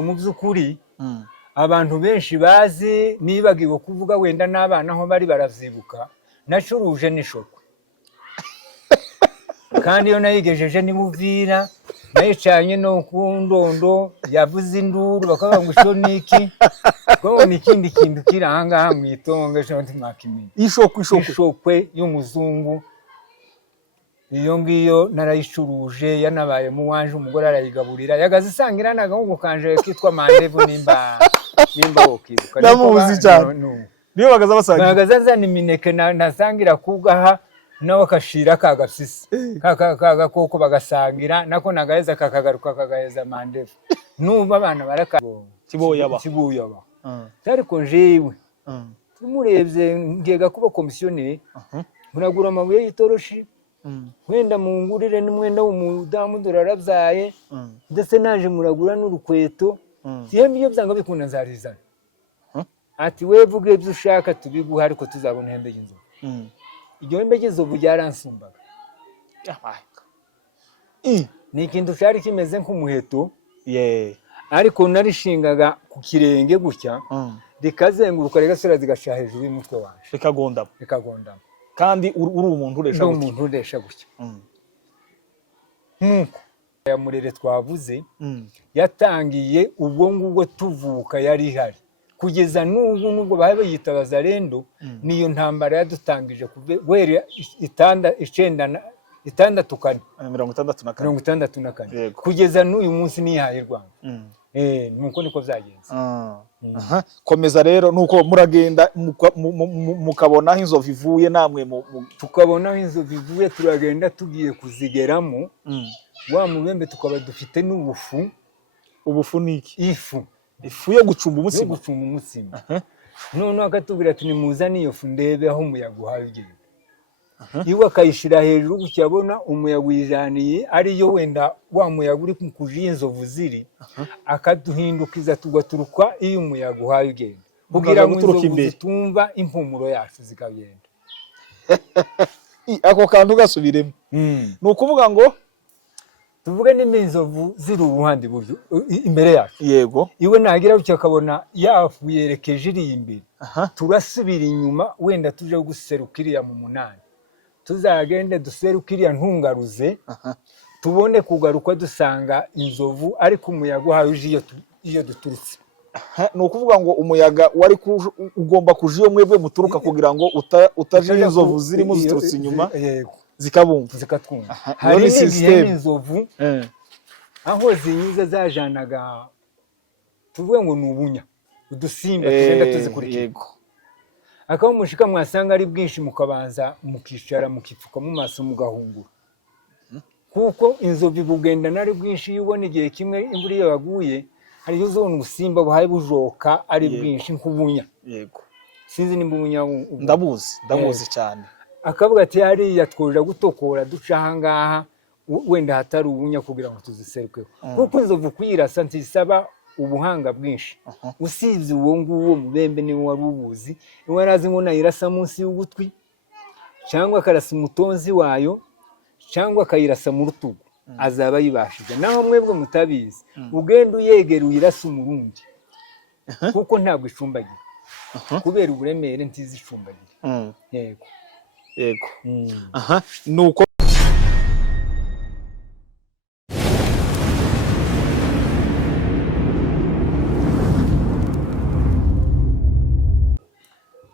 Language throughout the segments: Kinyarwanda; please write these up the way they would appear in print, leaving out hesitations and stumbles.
mu by'ukuri abantu benshi bazi nibagiwe kuvuga wenda n'abana aho bari baravyibuka nacuruje n'ishokwe kandi yo nayigejeje ni Buvira nayicanye no ku Ndondo yavuze induru bakavuga ngo isho niki ko nikindi kintu kiranga mwitonga cyo ntimakimenya ishokwe y'umuzungu iyo ngiyo narayicuruje yanabaye mu wanje umugore arayigaburira yagaze isangiranaga ngo kanje kitwa mandevu nimba okibuka namuzi cyane niyo bagaza basangira bagaza zana imineke nasangira kugaha nawe kashira kagafisi kaga koko bagasangira nako nagaheza kakagaruka kagaheza mandevu numva abana baraka kiboyaba ariko jewe tumurebye ngega kuba komisiyoneri muragura amabuye y'itoroshi wenda mungurire n'umwenda w'umudamu dorarabyaye ndetse naje muragura n'urukweto yemwe iyo byanga bikunda nzarizana ati wevuge ibyo ushaka tubiguha ariko tuzabona ihembe y'inzovu iryo hembe y'inzovu ryaransumbaga ni ikintu cyari kimeze nk'umuheto ariko narishingaga ku kirenge gutya rikazenguruka rigasura zigasha hejuru y'umutwe waje rikagondama kandi uri umuntu uresha gutya nkuko ya murere twavuze yatangiye ubwo ngubwo tuvuka yari ihari kugeza n'ubu nubwo bahe bayitabaza rendo niyo ntambara yadutangije kuwera itandatu kane 64 kugeza n'uyu munsi nihaye Rwanda nuko niko byagenze komeza rero nuko muragenda mukabona inzovu ivuye namwe tukabona inzovu ivuye turagenda tugiye kuzigeramo wa mubembe tukaba dufite ubufu niki ifu yo gucumba umutsima none akatubwira ati nimuzane iyo fu ndebe aho umuyaga uhaye ugenda iwe akayishira hejuru gucyabona umuyaga wijaniye ariyo wenda wa muyaga uri kuje inzovu ziri akaduhindukiza tugaturuka iyo umuyaga uhaye ugenda kugira ngo inzovu zitumva impumuro yacu zikagenda ako kantu gasubiremo nukuvuga ngo tuvuge n'inzovu ziri uruhande buryo imbere yacu yego iwe nagira ucyo akabona yafu yerekeje iri imbere turasubira inyuma wenda tuje guserukiriya mu munani tuzagende duserukiriya ntungaruze tubone kugaruka dusanga inzovu ariko umuyaga uhaye iyo duturutse nukuvuga ngo umuyaga wari ugomba kuje iyo mwebwe muturuka kugira ngo utaje inzovu zirimo ziturutse inyuma zikabumva zikatwumva hari n'igihe inzovu aho zinyuze zajanaga tuvuge ngo nubunya udusimba tugenda tuzikurikira akaho mushika mwasanga ari bwinshi mukabanza mukicara mukipfuka mu maso mugahungura kuko inzovu ibugenda nari bwinshi yubona igihe kimwe imvura iyo yaguye hari yo zone ubusimba buhaye bujoka ari bwinshi nk'ubunya sinzi nimba ubunya ndabuzi cyane akavuga ati hariya twoja gutokora duca ahangaha wenda hatari ubunya kugira ngo tuziserukeho kuko inzovu kwirasa ntisaba ubuhanga bwinshi usibye uwo nguwo mubembe niwe wari ubuzi niwe arazi ngo nayirasa munsi y'ugutwi cyangwa akarasa umutonzi wayo cyangwa akayirasa mu rutugu azaba yibashije naho mwebwe mutabizi ugenda uyegera uyirasa umurundi kuko ntabwo icumbagira kubera uburemere ntizicumbagira yego nuko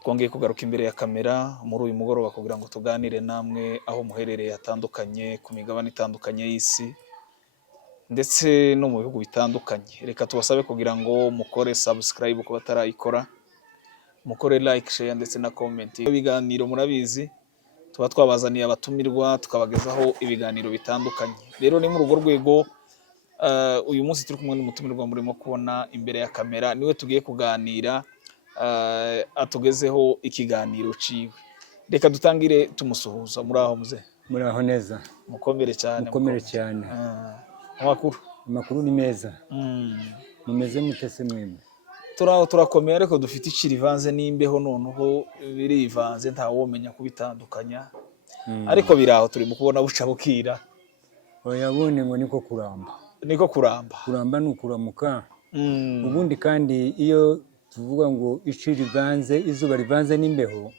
twongeye kugaruka imbere ya kamera muri uyu mugoroba kugira ngo tuganire namwe aho muherereye hatandukanye ku migabane itandukanye y'isi ndetse no mu bihugu bitandukanye. Reka tubasabe kugira ngo mukore subscribe ku batarayikora, mukore like, share ndetse na comment. Ibiganiro murabizi tuba twabazaniye abatumirwa tukabagezaho ibiganiro bitandukanye. Rero ni muri urwo rwego uyu munsi turi kumwe n'umutumirwa murimo kubona imbere ya kamera, niwe tugiye kuganira atugezeho ikiganiro ciwe. Reka dutangire tumusuhuza. Muri aho muze? Muri aho neza. Mukomere cyane. Mukomere cyane. Amakuru ni meza. Mumeze mutese mwemwe? Turaho turakomeye ariko dufite ikirivanze n'imbeho noneho birivanze nta womenya kubitandukanya. Ariko biraho turi mu kubona buca bukira. Oyabone ngo niko kuramba. Niko kuramba. Kuramba ni ukuramuka. ubundi kandi iyo tuvuga ngo ici rivanze izuba rivanze n'imbeho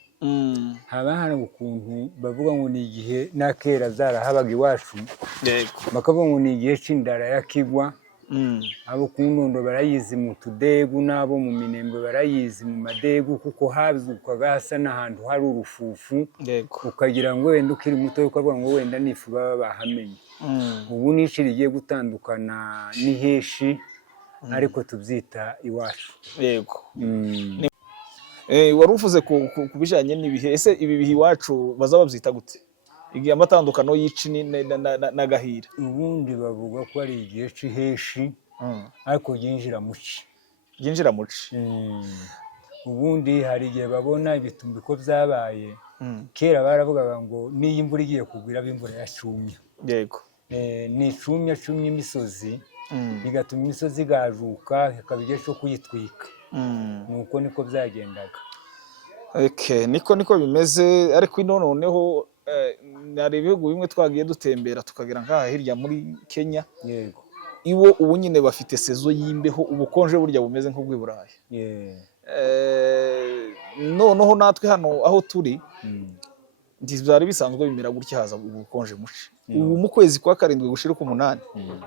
haba hari ukuntu bavuga ngo ni igihe na kera zarahabaga iwacu bakavuga ngo ni igihe c'indara yakigwa abo ku Ntondo barayizi mu tudegu n'abo mu Minembwe barayizi mu madegu kuko hazukaga hasa n'ahantu hari urufufu ukagira ngo wenda ukiri muto ukavuga ngo wenda nifu baba bahamenye ubu n'ici rigiye gutandukana n'iheshi ariko tubyita iwacu. Yego. Wari uvuze ku bijanye n'ibihe, ese ibi bihe iwacu baza babyita gute? Igihe amatandukano y'ici n'agahira. Ubundi bavuga ko ari igihe c'iheshi ariko yinjira muci. Yinjira muci. Ubundi hari igihe babona ibitumbiko byabaye kera baravugaga ngo niyo imvura igiye kugwira b'imvura yacumye. Yego. Ni icumye imisozi bigatuma imisozi igajuka ikaba igihe cyo kuyitwika. Nuko niko byagendaga. Niko bimeze, ariko ino noneho hari ibihugu bimwe twagiye dutembera tukagira nk'aha hirya muri Kenya. Yego. Iwo ubu nyine bafite sezo y'imbeho, ubukonje burya bumeze nk'ubw'i Burayi. Noneho natwe hano aho turi byari bisanzwe bimera gutya, haza ubukonje muci. Ubu mu kwezi kwa 7 gushira ku 8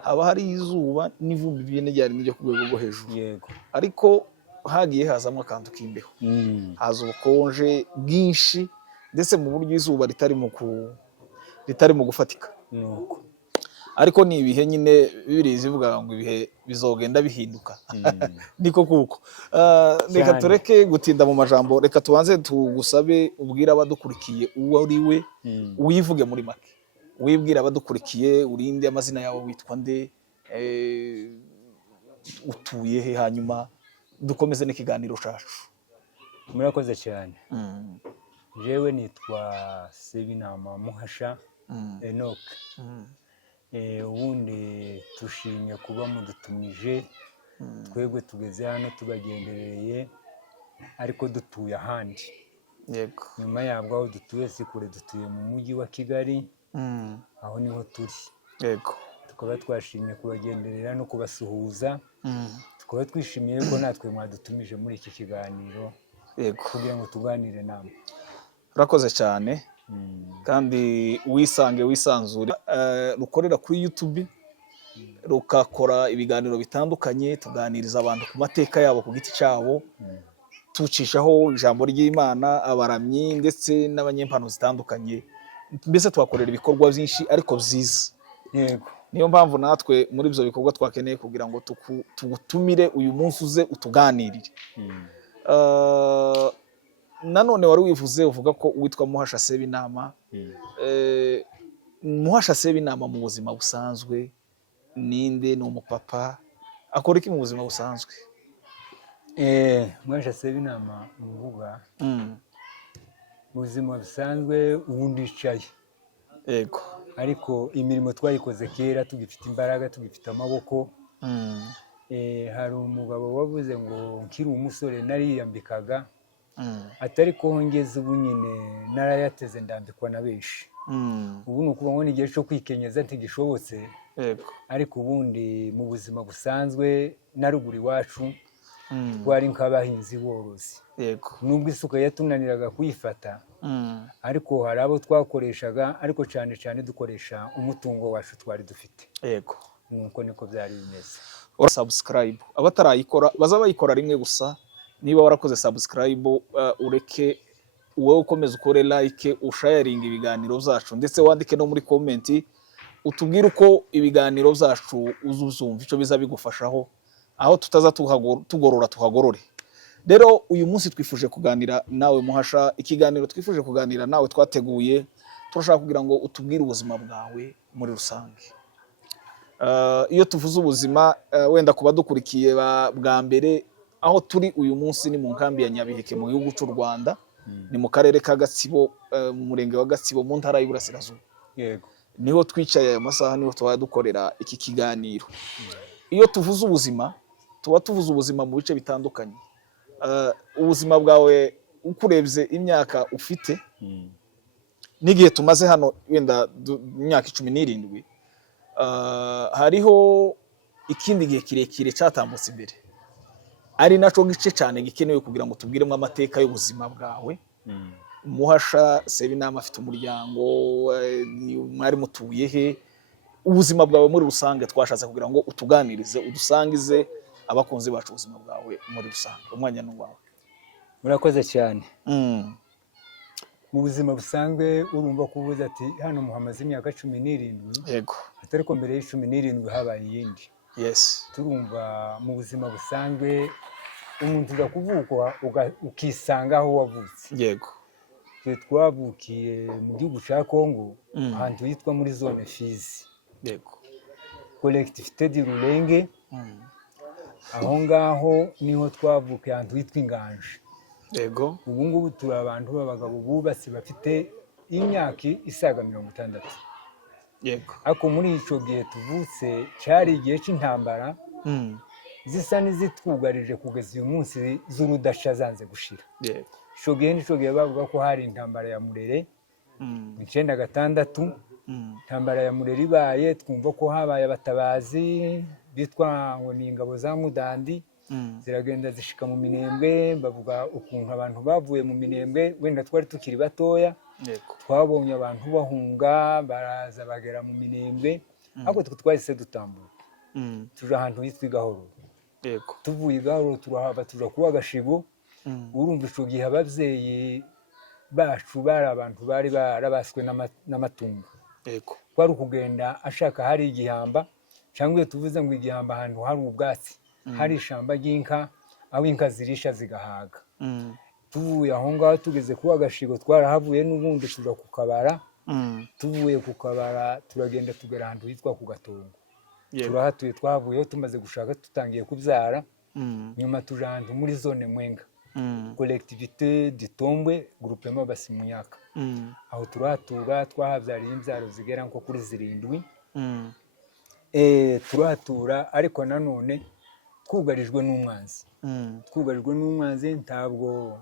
haba hari izuba n'ivumbi byene ryari n'iryo ku rwego rwo hejuru. Yego. Ariko hagiye hazamo akantu k'imbeho, haza ubukonje bwinshi ndetse mu buryo izuba ritari mu gufatika. Nuko ariko ni ibihe nyine bibiri zivuga ngo ibihe bizogenda bihinduka. Niko kuko reka tureke gutinda mu majambo, reka tubanze tugusabe ubwira abadukurikiye uwo ari we, uyivuge muri make, wibwira abadukurikiye urinde amazina yawe, witwa nde, utuye he, hanyuma dukomeze n'ikiganiro cacu. Murakoze cyane. Jewe nitwa Sebinama Muhasha Enoch. Ubundi tushimye kuba mudutumije, twebwe tugeze hano tubagendereye ariko dutuye ahandi. Yego. Nyuma yabwo aho dutuye si kure, dutuye mu mujyi wa Kigali, aho niho turi. Yego. Tukaba twashimye kubagenderera no kubasuhuza. Tukaba twishimiye ko natwe mwadutumije muri iki kiganiro. Yego. Kugira ngo tuganire namwe. Urakoze cyane. Kandi wisanzure, rukorera kuri YouTube, rukakora ibiganiro bitandukanye, tuganiriza abantu ku mateka yabo ku giti cyabo, tucishaho ijambo ry'Imana, abaramyi ndetse n'abanyempano zitandukanye. Mbese twakorera ibikorwa byinshi ariko byiza. Yego. Niyo mpamvu natwe muri ibyo bikorwa twakeneye kugira ngo tugutumire uyu munsi uze utuganirire. Nanone wari wivuze uvuga ko witwa Muhasha Sebinama. Muhasha Sebinama mu buzima busanzwe ninde? Ni umupapa, akora iki mu buzima busanzwe? Muhasha Sebinama muvuga mu buzima busanzwe ubundi icaye. Yego. Ariko imirimo twayikoze kera tugifite imbaraga, tugifite amaboko. Hari umugabo wavuze ngo nkiri umusore nariyambikaga, atari ko ngeze ubu nyine narayateze ndambikwa na benshi. Ubu nukuba ngo n'igihe cyo kwikenyeza ntigishobotse. Yego. Ariko ubundi mu buzima busanzwe naruguru iwacu twari nk'abahinzi borozi. Yego. Nubwo isuka yatunaniraga kuyifata, ariko hari abo twakoreshaga, ariko cyane cyane dukoresha umutungo wacu twari dufite. Yego. Nuko niko byari bimeze. Subscribe abatarayikora baza bayikora rimwe gusa. Niba warakoze subscribe, ureke wowe ukomeza ukore like, usharing ibiganiro byacu, ndetse wandike no muri comment utubwire uko ibiganiro byacu uzuzumva icyo biza bigufashaho, aho tutaza tugorora tuhagorore. Rero uyu munsi twifuje kuganira nawe Muhasha, ikiganiro twifuje kuganira nawe twateguye, turashaka kugira ngo utubwire ubuzima bwawe muri rusange. Iyo tuvuze ubuzima, wenda kuba dukurikiye bwa mbere, aho turi uyu munsi ni mu nkambi ya Nyabiheke mu gihugu cy'u Rwanda, ni mu karere ka Gatsibo, mu murenge wa Gatsibo, mu ntara y'Iburasirazuba. Yego. Niho twicaye aya masaha, niho tuba dukorera iki kiganiro. Iyo tuvuze ubuzima, tuba tuvuze ubuzima mu bice bitandukanye. Ubuzima bwawe ukurebye imyaka ufite n'igihe tumaze hano, wenda imyaka 17, hariho ikindi gihe kirekire cyatambutse imbere, ari naco gice cyane gikenewe kugira ngo tubwiremo amateka y'ubuzima bwawe. Muhasha Seninama afite umuryango, mwari mutuye he, ubuzima bwawe muri rusange twashatse kugira ngo utuganirize, udusangize abakunzi bacu ubuzima bwawe muri rusange. Umwanya n'uwawe. Murakoze cyane. Mu buzima busanzwe urumva kuvuza ati hano muhamaze imyaka 17. Yego. Atari ko mbere y'17 habaye yindi. Yes. Turumva mu buzima busanzwe umuntu ugakuvukwa ukisanga aho wavutse. Yego. Twavukiye mu gihugu cya Kongo, ahantu hitwa muri zone Fizi. Yego. Collectivité du Rulenge. Aho ngaho niho twavukiye, ahantu hitwa Inganje. Yego. Ubu ngubu turi abantu b'abagabo bubatse bafite imyaka isaga 60. Yego. Ako muri ico gihe tuvutse cyari igihe cy'intambara zisa n'izitwugarije kugeza uyu munsi z'urudasha zanze gushira. Yego. Ico gihe nico gihe bavuga ko hari intambara ya Murere mu 96. Intambara ya Murere ibaye, twumva ko habaye abatabazi bitwa ngo ni ingabo za Mudandi. Ziragenda zishika mu Minembwe, bavuga ukuntu abantu bavuye mu Minembwe, wenda twari tukiri batoya. Yego. Twabonye abantu bahunga baraza bagera mu Minembwe, ariko twahise dutambuka tuja ahantu hitwa Gahoro. Yego. Tuvuye Gahoro turahava tuja kuba Gashigo. Urumva ico gihe abavyeyi bacu bari abantu bari barabaswe n'amatungo. Yego. Kwari kugenda ashaka hari igihamba, cyangwa tuvuze ngo igihamba ahantu hari ubwatsi, hari ishamba ry'inka, aho inka zirisha zigahaga. Tuvuye aho ngaho tugeze kuba Gashigo, twarahavuye n'ubundi tuja ku Kabara. Tuvuye ku Kabara turagenda tugera ahantu hitwa ku Gatongo. Turahatuye, twavuyeho tumaze gushaka tutangiye kubyara. Nyuma tuja ahantu muri zone Mwenga. Collectivité d'Itombwe, groupement Basimunyaka. Aho turahatura, twahabyariye imbyaro zigera nko kuri 7. Turahatura, ariko nanone twugarijwe n'umwanzi. Twugarijwe n'umwanzi, ntabwo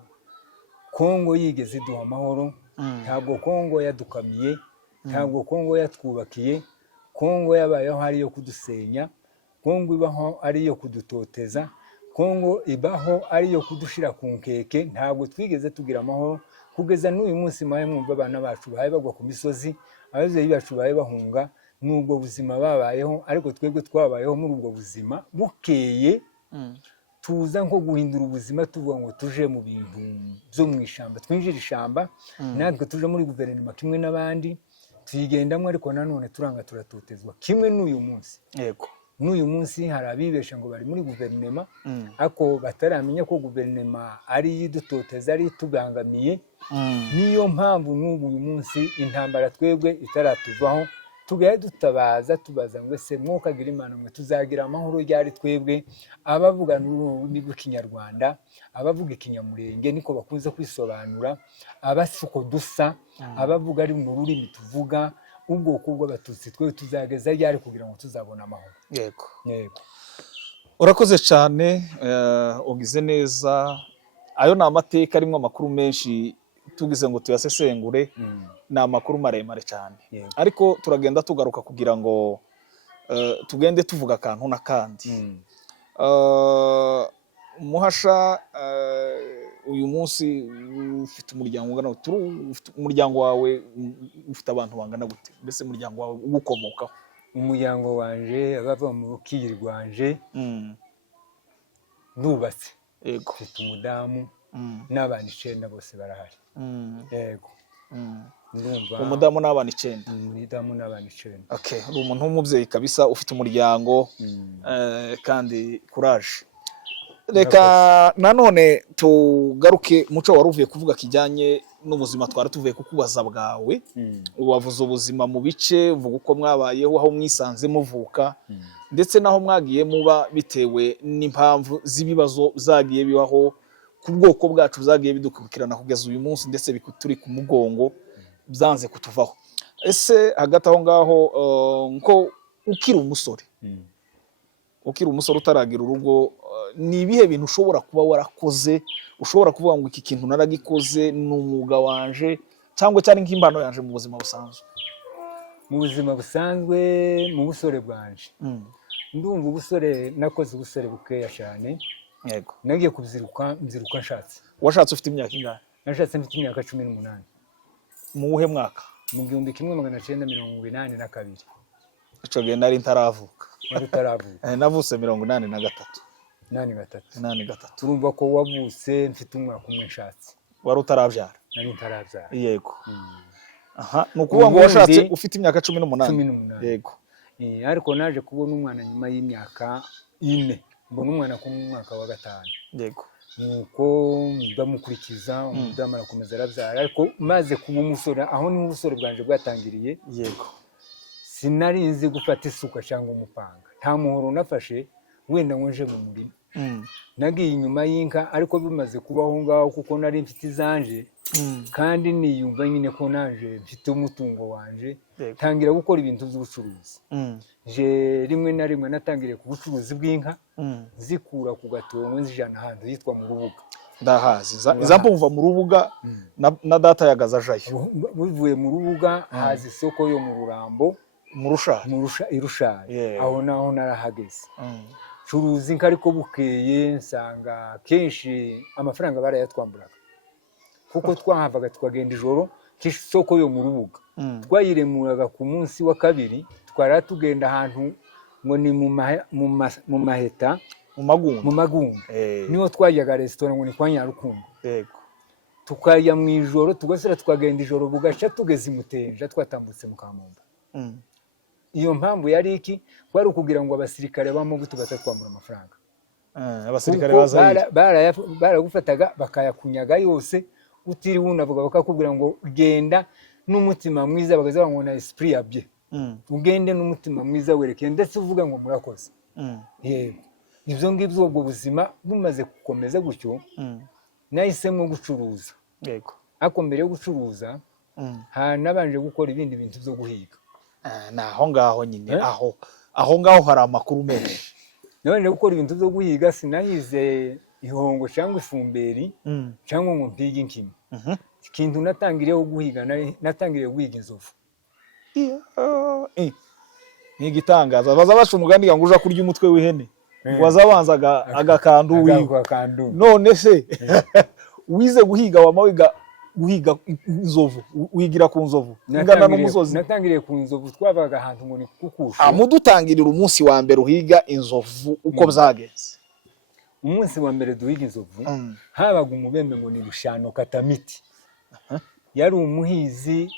Kongo yigeze iduha amahoro, ntabwo Kongo yadukamiye, ntabwo Kongo yatwubakiye. Kongo yabayeho ari yo kudusenya, Kongo ibaho ari yo kudutoteza, Kongo ibaho ari yo kudushira ku nkeke. Ntabwo twigeze tugira amahoro kugeza n'uyu munsi. Maye mwumva abana bacu bahaye bagwa ku misozi, abavyeyi bacu bahaye bahunga, n'ubwo buzima babayeho, ariko twebwe twabayeho muri ubwo buzima. Bukeye tuza nko guhindura ubuzima, tuvuga ngo tuje mu bintu byo mu ishamba, twinjira ishamba, natwe tuje muri guverinoma kimwe n'abandi tuyigendamo, ariko nanone turanga turatotezwa kimwe n'uyu munsi. Yego. N'uyu munsi hari abibesha ngo bari muri guverinoma, ako bataramenya ko guverinoma ari idutoteza, ari tubangamiye. Niyo mpamvu n'ubu uyu munsi intambara twebwe itaratuvaho, tugaye dutabaza tubaza ngo ese mwokagira Imana mwe tuzagira amahoro ryari twebwe abavuga n'ururimi rw'Ikinyarwanda, abavuga Ikinyamurenge niko bakunze kwisobanura, abasuko dusa, abavuga ari mu rurimi tuvuga, ubwoko bw'Abatutsi twe tuzageza ryari kugira ngo tuzabona amahoro. Yego. Yego. Urakoze cyane, ugize neza. Ayo ni amateka arimo amakuru menshi, tugize ngo tuyasesengure. Ni amakuru maremare cyane. Ariko turagenda tugaruka kugira ngo tugende tuvuga akantu n'akandi. Muhasha, uyu munsi ufite umuryango ungana gute? Umuryango wawe ufite abantu bangana gute? Mbese umuryango wawe ugukomokaho? Umuryango wanje abava mu Rukiri rwanje ndubatse. Yego. Mfite umudamu n'abana 9 bose barahari. Yego. Umudamu n'abana 9. Umudamu n'abana 9. Okay, uri umuntu w'umubyeyi kabisa, ufite umuryango kandi courage. Reka nanone tugaruke muco wari uvuye kuvuga kijyanye n'ubuzima twari tuvuye kukubaza bwawe. Wavuze ubuzima mu bice, uvuga uko mwabayeho, aho mwisanze muvuka, ndetse naho mwagiye muba bitewe n'impamvu z'ibibazo zagiye bibaho ku bwoko bwacu, zagiye bidukurikirana kugeza uyu munsi, ndetse turi ku mugongo byanze kutuvaho. Ese hagati aho ngaho nko ukiri umusore, utaragira urugo, ni ibihe bintu ushobora kuba warakoze, ushobora kuvuga ngo iki kintu naragikoze, ni umwuga wanje, cyangwa cyari nk'impano yanje mu buzima busanzwe? Mu buzima busanzwe, mu busore bwanje ndumva ubusore nakoze ubusore bukeya cyane. Yego. Nagiye kubyiruka nziruka nshatse. Washatse ufite imyaka ingahe? Nashatse mfite imyaka 18. Mu wuhe mwaka? Mu 1982. Ico gihe nari ntaravuka. Wari utaravuka. Navutse 83. 83. Urumva ko wavutse mfite umwaka umwe nshatse. Wari utarabyara? Nari ntarabyara. Yego. Aha, nukuvuga ngo washatse ufite imyaka 18. Yego. Ariko naje kubona umwana nyuma y'imyaka 4. Mbona umwana ku mwaka wa 5. Yego. Nuko ndamukurikiza umudamu arakomeza arabyara, ariko maze kuba umusore aho ni ubusore bwanje bwatangiriye. Yego. Sinari nzi gufata isuka cyangwa umupanga, nta muhoro nafashe, wenda nje mu murima. Nagiye inyuma y'inka, ariko bimaze kubaho ngaho kuko nari mfite izanje, kandi niyumva nyine ko naje mfite umutungo wanje, tangira gukora ibintu by'ubucuruzi. Je rimwe na rimwe natangiriye ku bucuruzi bw'inka, zikura ku gatongo nzijana hanze yitwa mu rubuga. Ndahazi izampo mva mu rubuga na data yagaza jayo. Bivuye mu rubuga hazi isoko yo mu Rurambo, irushaye. Aho naho narahageze. Curuzi inka, ariko bukeye nsanga kenshi amafaranga barayatwamburaga, kuko twahavaga twagenda ijoro k'isoko yo mu rubuga. Twayiremuraga ku munsi wa kabiri, twara tugenda ahantu ngo ni mu maheta, mu magumba. Niho twajyaga restaurant ngo ni kwa Nyarukundo. Yego. Tukajya mu ijoro, tugasira twagenda ijoro, bugaca tugeze Mutenja, twatambutse mu Kamombo. Iyo mpamvu yari iki? Kwari ukugira ngo abasirikare b'amagutu batatwambura amafaranga. Abasirikare bazayira baragufataga bakayakunyaga yose, utiriwe unavuga bakakubwira ngo genda n'umutima mwiza, bagaza ngo na esprit yabye. Ugende n'umutima mwiza werekeye, ndetse uvuga ngo murakoze. Yego. Ibyo ngibyo ubwo buzima bumaze gukomeza gutyo, nahisemo gucuruza. Yego. Ako mbere yo gucuruza, nabanje gukora ibindi bintu byo guhiga. Naho ngaho nyine aho ngaho hari amakuru menshi. Nabanje gukora ibintu byo guhiga, sinayize ihongo cyangwa ifumberi cyangwa ngo mpige inkima. Ikintu natangiriyeho guhiga, natangiriye guhiga inzovu. Ni igitangaza, baza basha umugani ngo uja kurya umutwe w'ihene, wazabanzaga agakandu wiga. None se wize guhiga wamawiga guhiga inzovu, wigira ku nzovu ingana n'umusozi? Natangiriye ku nzovu, twabaga ahantu ngo ni kukusha. Mudutangirira umunsi wa mbere uhiga inzovu uko byagenze. Umunsi wa mbere duhiga inzovu, habaga umubembe ngo ni Rushano Katamiti. Yari umuhizi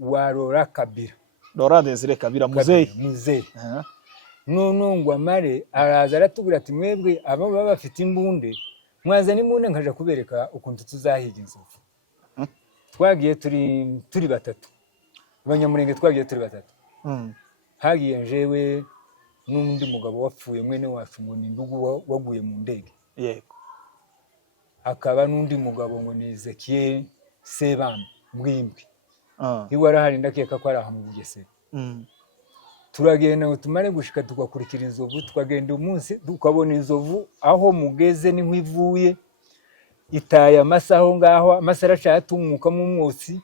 wa Rora Kabira. Rora Desire Kabira muzeyi. None ngo amare araza aratubwira ati, mwebwe aba baba bafite imbunde, mwazana imbunde nkaja kubereka ukuntu tuzahiga inzovu. Twagiye turi batatu, abanyamurenge twagiye turi batatu. Hagiye njewe n'undi mugabo wapfuye mwene wacu ngo ni Ndugu waguye mu ndege. Yego. Hakaba n'undi mugabo ngo ni Ezekiel Sebambe Bwimbwe. Iwe arahari, ndakeka ko ari aha mu Bugesera. Turagenda ngo tumare gushika tugakurikira inzovu, twagenda umunsi tukabona inzovu aho mugeze ni nk'ivuye itaye amasaho ngaho, amasara cyatumuka mu mwotsi,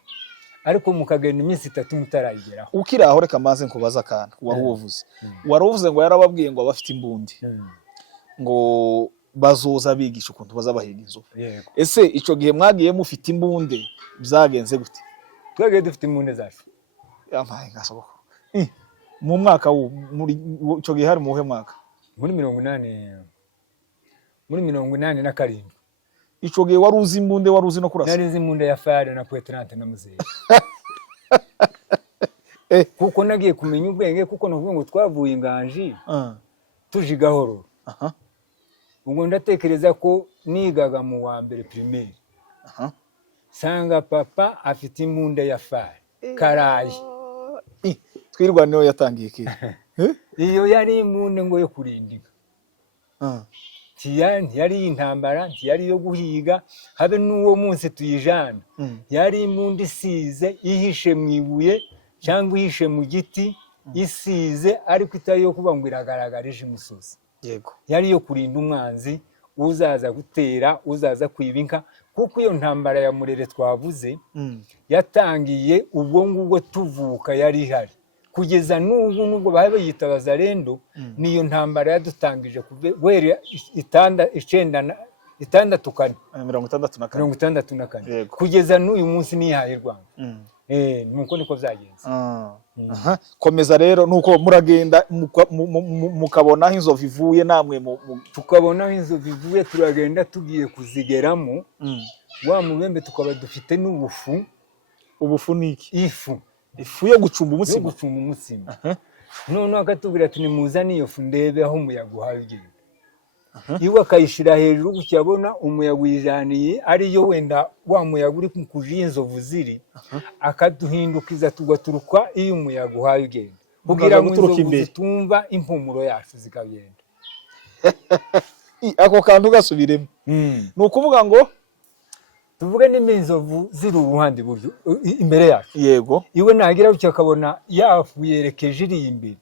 ariko mukagenda iminsi 3 mutarayigeraho. Ukiri aho reka maze nkubaza kandi waruvuze. Waruvuze ngo yarababwiye ngo abafite imbundi ngo bazoza bigisha ukuntu bazabahiga inzovu. Ese ico gihe mwagiye mufite imbunde byagenze gute? Twagiye dufite imbunde zacu. Yamaye ngasoko. Mu mwaka muri ico gihe hari muhe mwaka? Muri 87. Ico gihe waruzi imbunde, waruzi no kurasa? Nari imbunde ya fare na Poetrante na Muzeyi. Kuko nagiye kumenya ubwenge, kuko navuga ngo twavuye inganji tuje Gahoro. Ubwo ndatekereza ko nigaga mu wa mbere primaire. Sanga papa afite imbunde ya fare Karayi. Twirwa niyo yatangiye iki? Iyo yari imbunde ngo yo kurindika. Yari intambara, yari yo guhiga, habe n'uwo munsi tuyijana. Yari imbunde isize, ihishe mu ibuye cyangwa ihishe mu giti, isize ariko itari yo kuba ngo iragaragarije imusozi. Yego. Yari yo kurinda umwanzi uzaza gutera, uzaza kwiba inka, kuko iyo ntambara ya Murere twavuze yatangiye ubwo ngubwo tuvuka yari ihari. kugeza n'ubu nubwo bahe bayita Bazalendo niyo ntambara yadutangije guhera 1964 kugeza n'uyu munsi nihaye Rwanda. Nuko niko byagenze. Komeza rero nuko muragenda mukabona aho inzovu ivuye, namwe tukabona aho inzovu ivuye, turagenda tugiye kuzigeramo. Wa mubembe tukaba dufite n'ubufu. Ubufu niki? Ifu yo gucumba umutsima. None akatubwira ati nimuzane iyo fu ndebe aho umuyaga uhaye ugenda. Iwe akayishira hejuru gucyabona umuyaga wijaniye ariyo wenda wa muyaga uri kujiye inzovu ziri, akaduhindukiza tugaturuka iyo umuyaga uhaye ugenda, kugira ngo inzovu zitumva impumuro yacu zikagenda. Ako kantu gasubiremo. Ni ukuvuga ngo tuvuge n'inzovu ziri uruhande buryo imbere yacu. Yego. Iwe nagira ucyo akabona yafu yerekeje iri imbere.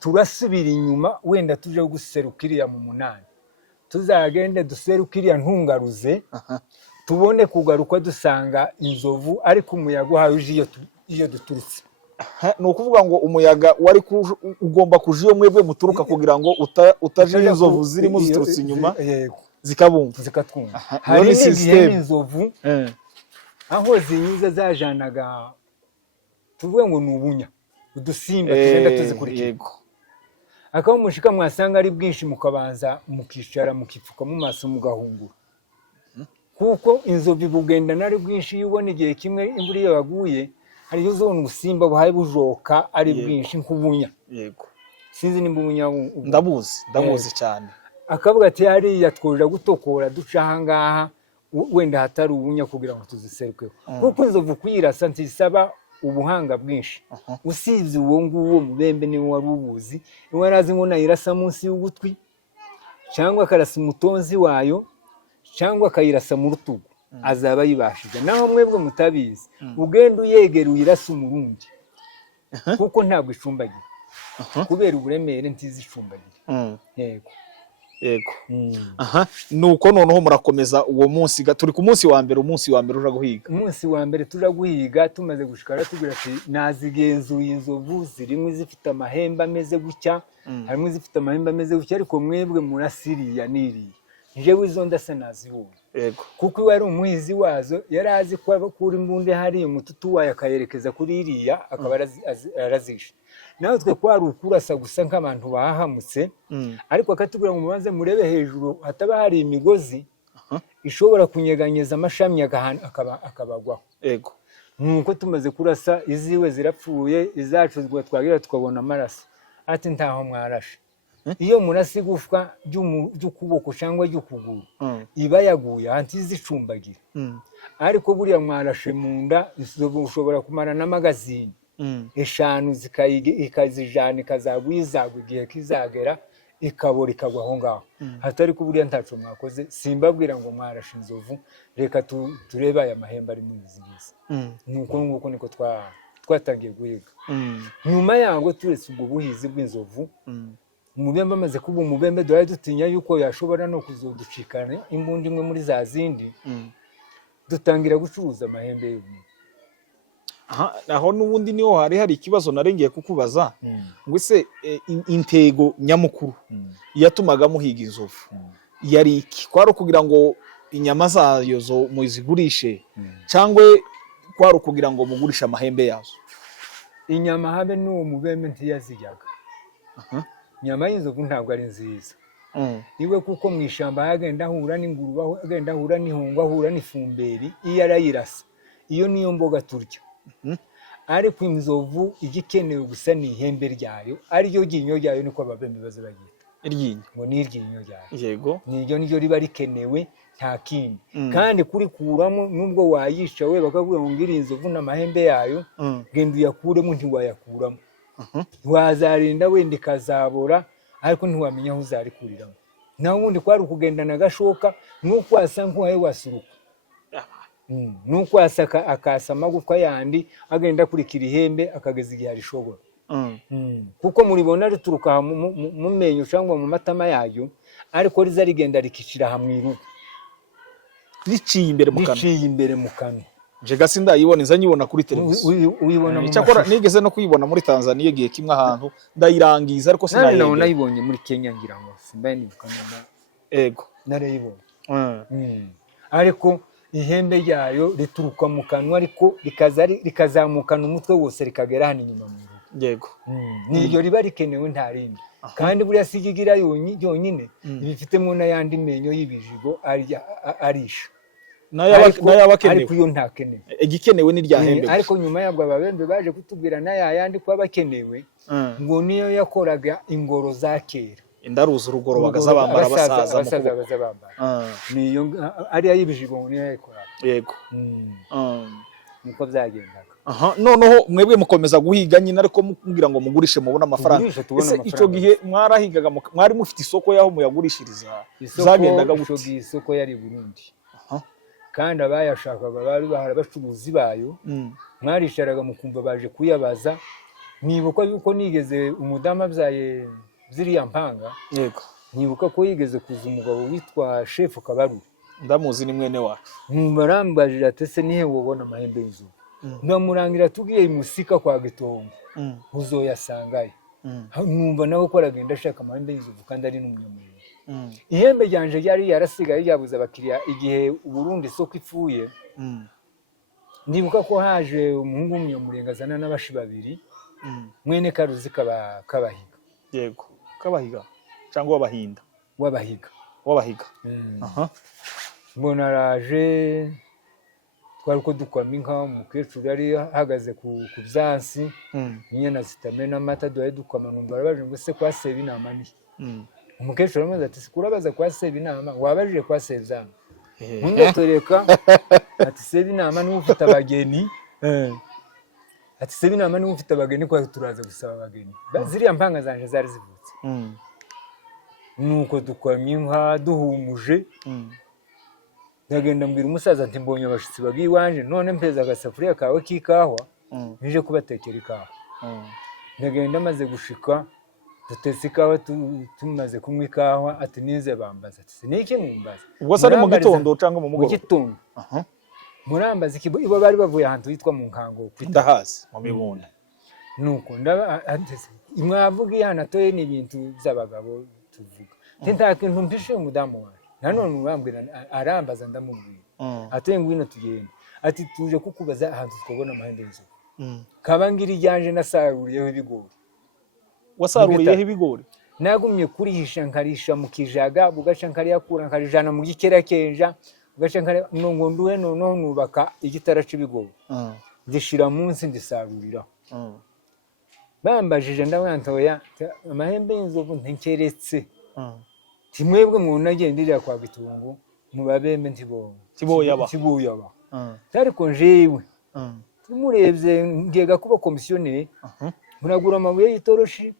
Turasubira inyuma wenda tuje guserukiriya mu munani. Tuzagende duserukiriya ntungaruze. Tubone kugaruka dusanga inzovu ariko umuyaga uhaye uje iyo duturutse. Ni ukuvuga ngo umuyaga wari ugomba kuja iyo mwebwe muturuka kugira ngo utaje inzovu zirimo ziturutse inyuma. Yego. Zikatwumva. Hari n'igihe n'inzovu aho zinyuze zajanaga tuvuge ngo ni ubunya, udusimba tugenda tuzikurikira. Akaho mushika mwasanga ari bwinshi, mukabanza mukicara mukipfuka mu maso mugahungura, kuko inzovu bugenda nari bwinshi. Iyo ubona igihe kimwe imvura iyo yaguye hari yo zone ubusimba buhaye bujoka ari bwinshi nk'ubunya. Yego. Sinzi nimba ubunya ndabuzi cyane. Akavuga ati hariya twoja gutokora duca ahangaha wenda hatari ubunya kugira ngo tuziserukeho, kuko inzovu kwirasa ntisaba ubuhanga bwinshi. Usibye uwo nguwo mubembe niwe wari ubuzi, niwe arazi ngo nayirasa munsi y'ugutwi cyangwa akarasa umutonzi wayo cyangwa akayirasa mu rutugu, azaba yibashije. Naho mwebwe mutabizi ugenda uyegera uyirasa umurundi, kuko ntabwo icumbagira kubera uburemere ntizicumbagira. Yego. Nuko noneho murakomeza uwo munsi, turi ku munsi wa mbere. Umunsi wa mbere uje guhiga. Umunsi wa mbere tuje guhiga, tumaze gushikara tubwira ati nazigenzuye inzovu zirimo zifite amahembe ameze gutya, harimo zifite amahembe ameze gutya, ariko mwebwe murasiriya niriya. Jewe izo ndasa nazibonye. Yego. Kuko iwe ari umuhizi wazo, yari azi ko kuri imbunde hari umututu wayo akayerekeza kuri iriya akaba arazishe. Nawe twe kwari ukurasa gusa nk'abantu bahamutse, ariko akatubwira ngo mubanze murebe hejuru hataba hari imigozi ishobora kunyeganyeza amashami akabagwaho. Yego. Nuko tumaze kurasa iziwe zirapfuye, izacu twagira tukabona amaraso. Ati ntaho mwarashe. Iyo murasi igufwa ry'ukuboko cyangwa ry'ukuguru iba yaguye antizicumbagira, ariko buriya mwarashe mu nda ushobora kumara n'amagazini 5 ikazijana ikazagwizagwa igihe kizagera ikabora ikagwa aho ngaho. Hatari ko buriya ntaco mwakoze. Simbabwira ngo mwarashe inzovu, reka tureba aya mahembe ari muri izi ngizi. Nuko niko twatangiye guhiga. Nyuma yango turetse ubwo buhizi bw'inzovu, umubembe amaze kuba umubembe dore dutinya yuko yashobora no kuzoducikana imbundi imwe muri za zindi. Dutangira gucuruza amahembe y'inka. Aho n'ubundi niho hari ikibazo narengeye kukubaza ngo ese intego nyamukuru yatumaga muhiga inzovu yari iki? Kwari kugira ngo inyama zayo zo muzigurishe cyangwa kwari kugira ngo mugurisha amahembe yazo? Inyama habe n'uwo mubembe ntiyazijyaga. Inyama y'inzovu ntabwo ari nziza. Iwe kuko mu ishamba yagenda ahura n'ingurube, agenda ahura n'ihungu, ahura n'ifumberi, iyo arayirasa iyo niyo mboga turya. Ariko inzovu igikenewe gusa ni ihembe ryayo, ariyo ryinyo ryayo, niko ababembe baza bagita iryinyo, ngo ni iryinyo ryayo. Yego. Niryo riba rikenewe nta kindi. Kandi kurikuramo nubwo wayisha we bakavuga ngo ngiri inzovu n'amahembe yayo, genda uyakuremo ntiwayakuramo. Wazarinda wenda ikazabora, ariko ntiwamenya aho uzarikuriramo. Naho ubundi kwari ukugendana agashoka nuko asa nk'uwaye wasuruka. Nuko asaka akasa amagufwa yandi agenda kurikira ihembe akageza igihe arishobora. Kuko muribona rituruka mu menyo cyangwa mu matama yayo, ariko riza rigenda rikicira hamwe iruka riciye imbere mu kanwa. Riciye imbere mu kanwa. nje gasi ndayibona iza nyibona kuri televiziyo uyibona mu cyakora nigeze no kuyibona muri Tanzania igihe kimwe ahantu ndayirangiza ariko sinayegera nawe nayibonye muri Kenya ngira ngo simbaye nibuka ego narayibonye ariko ihembe ryayo rituruka mu kanwa ariko rikazamukana umutwe wose rikagera hano inyuma mu rugo yego niryo riba rikenewe nta rindi kandi buriya sigigira yonyine ibifitemo n'ayandi menyo y'ibijigo arisha n'ayabakenewe ariko iyo ntakenewe igikenewe ni rya hembe ariko nyuma yabwo ababembe baje kutubwira n'ayandi ko abakenewe ngo niyo yakoraga ingoro za kera indaruza urugoro bagazabambara abasaza bazabambara niyo ari ayibijigo niyo yakoraga yego niko byagendaga noneho mwebwe mukomeza guhiga nyine ariko mubwira ngo mugurishe mubone amafaranga ese icyo gihe mwarahigaga mwari mufite isoko yaho muyagurishiriza zagendaga gute isoko yari Burundi kandi abayashakaga bari bahari abacuruzi bayo mwarisharaga mukumva baje kuyabaza nibuka yuko nigeze umudamu abyaye ziriya mpanga yego nibuka ko yigeze kuza umugabo witwa Chef Kabarure ndamuzi ni mwene wacu barambajira ati se nihe wobona amahembe y'inzovu ndamurangira tugiye Musika kwa Gitongo uzoyasangayo numva nawe ko aragenda ashaka amahembe y'inzovu kandi ari n'umunyamurenge ihembe ryanje ryari yarasigaye ryabuze abakiriya igihe Burundi isoko ipfuye ndibuka ko haje umuhungu w'umunyamurenge azana n'abashi babiri mwene Karuzi kabahiga yego kabahiga cyangwa wabahiga mbona araje twari ko dukwama inka umukecuru yari ahagaze ku byansi inyana zitamena amata duhaye dukwama numva arabaje ngo se kwa seba inama ni umukecuru aramubaza ati sikurabaza kwa seba inama wabajije kwa seba zanga ntungatoreka ati seba inama niwe ufite abageni ati seba inama niwe ufite abageni kwa turaza gusaba abageni ziriya mpanga zanje zari zivutse nuko dukwamye inka duhumuje ndagenda mbwira umusaza ati mbonye abashitsi bagiye iwanje none mpeza agasafuriya kawe k'ikawa nije kubatekera ikawa ndagenda maze gushika dutetse ikawa tumaze kunywa ikawa ati nize bambaza ati niki mumbaza ubwo se ari mu gitondo cyangwa mu mugoroba mu gitondo murambaza ibo bari bavuye ahantu hitwa mu Nkango ndahazi mu Mibunda nuko imwavuga ihana toye ni ibintu by'abagabo tuvuga nta kintu mpishe umudamu wawe nanone urambwira arambaza ndamubwira ati ngwino tugenda ati tuje kukubaza ahantu twabona amahembe y'inzovu kabangira ijyanje nasaruriyeho ibigori wasaruriyeho ibigori nagumye kurihisha nkarisha mu kijaga bugaca nkariyakura nkarijana mu gikera kenja bugaca ngo nduhe noneho nubaka igitara c'ibigori gishira munsi ndisaruriraho bambajije ndabwantoya amahembe y'inzovu ntekeretse timwebwe munagendera kwa Gitungo mubabembe ntiboyaba ariko njewe tumurebye ngega kuba komisiyoneri muragura amabuye y'itoroshi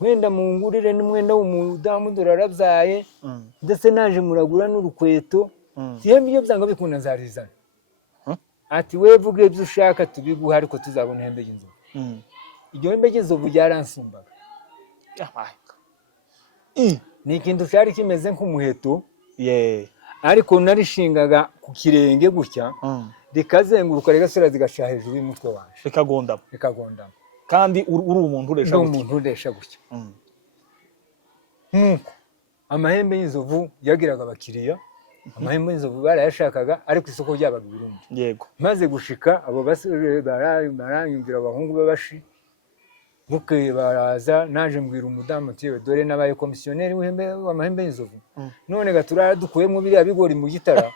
wenda mungurire n'umwenda w'umudamu dorarabyaye ndetse naje muragura n'urukweto ihembe iyo byanga bikunda nzarizana ati wevuge ibyo ushaka tubiguha ariko tuzabona ihembe y'inzovu iryo hembe ry'inzovu ryaransumbaga ni ikintu cyari kimeze nk'umuheto ariko narishingaga ku kirenge gutya rikazenguruka rigasura zigashyira hejuru y'umutwe waje rikagondama kandi uri umuntu uresha gutya nk'uko amahembe y'inzovu yagiraga abakiriya amahembe y'inzovu barayashakaga ariko isoko ryabaga Burundi yego maze gushika abo basore baranyumvira abahungu b'abashi bukeye baraza naje mbwira umudamu ati dore nabaye komisiyoneri w'amahembe y'inzovu none gaturara dukuyemo biriya bigori mu gitara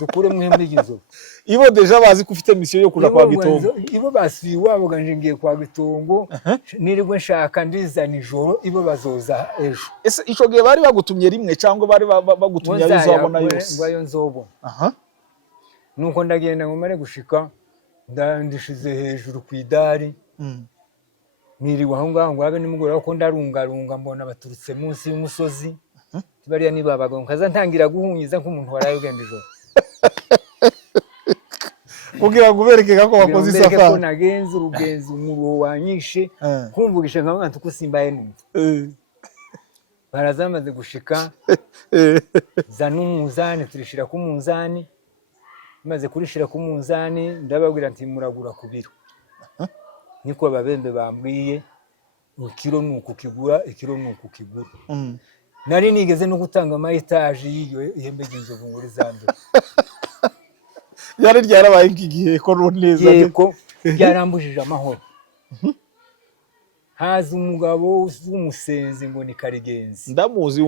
dukure mu ihembe y'inzovu ibo deja bazi ko ufite misiyo yo kuja kwa Gitongo ibo basuye iwabo ganje ngiye kwa Gitongo nirigwe nshaka ndizana ijoro ibo bazoza ejo ese ico gihe bari bagutumye rimwe cyangwa bari bagutumye ari uzabona yose ngwayo nzobo nuko ndagenda ngo mare gushika ndandishize hejuru ku idari niriwe aho ngaho ngo abe nimugora ko ndarungarunga mbona baturutse munsi y'umusozi bariya nibabaga nkaza ntangira guhunyiza nk'umuntu waraye ugenda ijoro kugira ngo ubereke ko wakoze isafari ko nagenze urugenzi umuruho wanyishe kumvugisha nka mwantu ko simbaye numva barazamaze gushika za n'umuzani turishira ku munzani maze kurishira ku munzani ndababwira nti muragura ku biro niko ababembe bambwiye ikiro nuko kigura ikiro nuko kigura nari nigeze no gutanga amayetaje y'iyo ihembe ry'inzovu ngo rizandure yari ryarabaye igihe ko neza yego byarambujije amahoro haza umugabo w'umusenzi ngo ni Karigenzi ndamuzi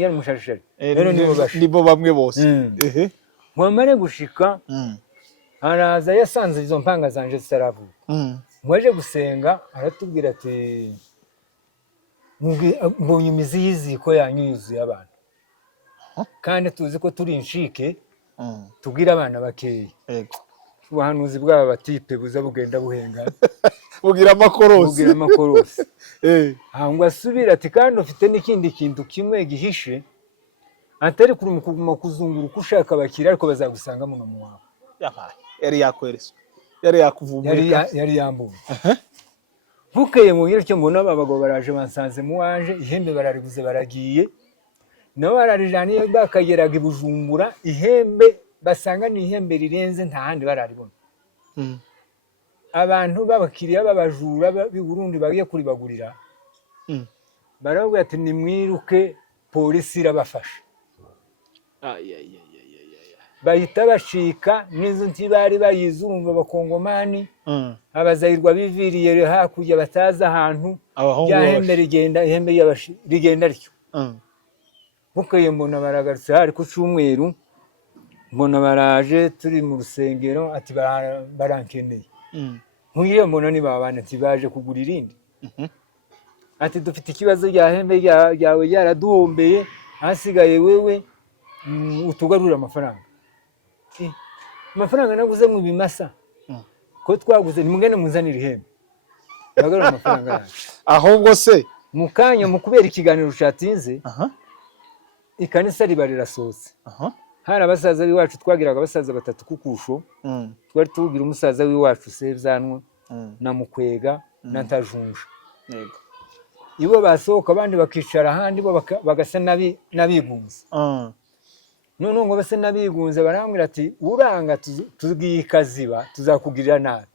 yari mushashari rero nibo bamwe bose mwamare gushika araza yasanze izo mpanga zanje zitaravuka mwaje gusenga aratubwira ati mbonye imizi y'iziko yanyuzuye abantu kandi tuzi ko turi inshike tubwira abana bakeya yego ubuhanuzi bw'aba batipe buza bugenda buhengana bugira amakorosi hangwa asubira ati kandi ufite n'ikindi kintu kimwe gihishe atari kuguma kuzunguruka ushaka abakiriya ariko bazagusanga mu wawe yari yakweretse yari yakuvumbuye yari yambuye bukeye mu biro cyo mbona abagabo baraje bansanze mu wanje ihembe barariguze baragiye nabo bararijaniye bakageraga ibujumbura ihembe basanga ni ihembe rirenze nta handi bararibona abantu b'abakiriya b'abajura b'i Burundi bagiye kuribagurira baravuga ati nimwiruke polisi irabafasha bahita bashika n'izo ntibari bayizumva abakongomani abazayirwa biviriye hakurya batazi ahantu ya hembe rigenda ryo bukeye mbona baragarutse hari ku cyumweru mbona baraje turi mu rusengero ati barankeneye nk'iyo mbona ni babana ati baje kugura irindi ati dufite ikibazo rya hembe ryawe ryaraduhombeye hasigaye wewe utugarura amafaranga amafaranga naguze mu bimasa ko twaguze nimugende muzanira ihembe bagarura amafaranga yacu ahubwo se mu kanya mu kubera ikiganiro cyatinze ikanisa riba rirasohotse hari abasaza b'iwacu twagiraga abasaza batatu kukusho twari tugira umusaza w'iwacu Sebyanwa na Mukwega na Ntajunja yego ibo basohoka abandi bakicara ahandi bo bagasa nabigunze none ngo base nabigunze barambwira ati uranga tugiye kaziba tuzakugirira nabi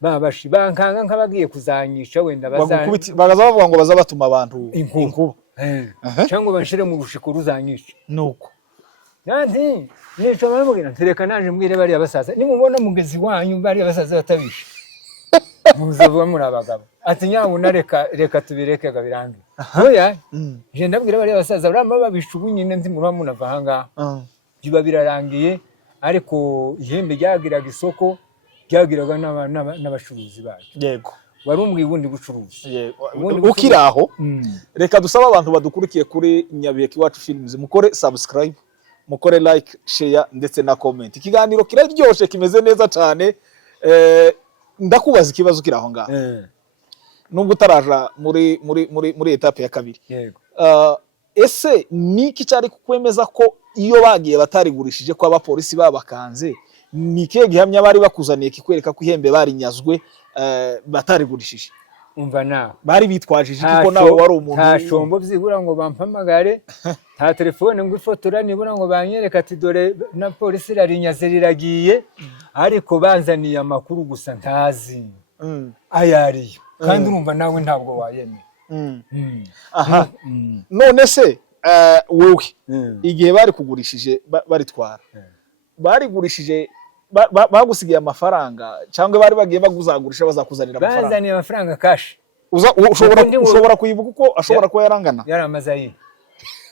babashi bankanga nkabagiye kuzanyisha wenda bavuga ngo bazabatuma abantu inkuba cyangwa banshire mu rushiko ruzanyisha nuko nanti nico bamubwira ntereka naje mbwire bari abasaza nimubona mugezi wanyu bari abasaza batabisha muzavuga muri abagabo ati nyabuna reka tubireke gabirange oya je ndabwira bari abasaza baramba babishugu nyine ndi muramuna vahanga biba birarangiye ariko ihembe ryagiraga isoko ryagiraga n'abashuruzi bayo yego warumbwiye ubundi bucuruzi ukiraho reka dusaba abantu badukurikiye kuri Nyabiheke Iwacu Films mukore subscribe mukore like share ndetse na comment ikiganiro kiraryoshe kimeze neza cyane ndakubaza ikibazo kiraho ngaho nubwo utaraja muri etape ya kabiri yego ese niki cyari kukwemeza ko iyo bagiye batarigurishije ko abapolisi babakanze nike gihamya bari bakuzaniye kikwereka ko ihembe barinyazwe batarigurishije umva nawe bari bitwajije kuko nawe wari umuntu nta shombo byibura ngo bampamagare nta telefone ngo ifotora nibura ngo banyereka ati dore na polisi rarinyaze riragiye ariko banzaniye amakuru gusa ntazi ayariyo kandi urumva nawe ntabwo wayemeye aha none se wowe igihe bari kugurishije baritwara barigurishije bagusigiye amafaranga cyangwa bari bagiye baguzagurisha bazakuzanira amafaranga bazaniye amafaranga cash ushobora kuyibuka uko ashobora kuba yarangana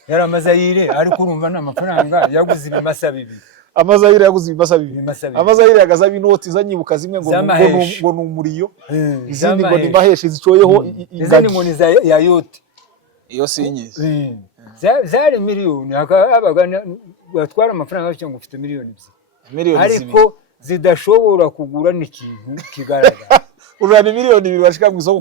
yari amazayire ariko urumva n'amafaranga yaguze ibimasa bibiri amazayire yaguze ibimasa bibiri amazayire yagaza binoti zanyibuka zimwe ngo ni umuriyo izindi ngo ni maheshi zicoyeho izindi ngo ni za yayote iyo sinyizi zari miliyoni habaga batwara amafaranga cyo ngo ufite miliyoni ebyiri ariko zidashobora kugura n'ikintu kigaragara urana miliyoni 2 bashika mu isoko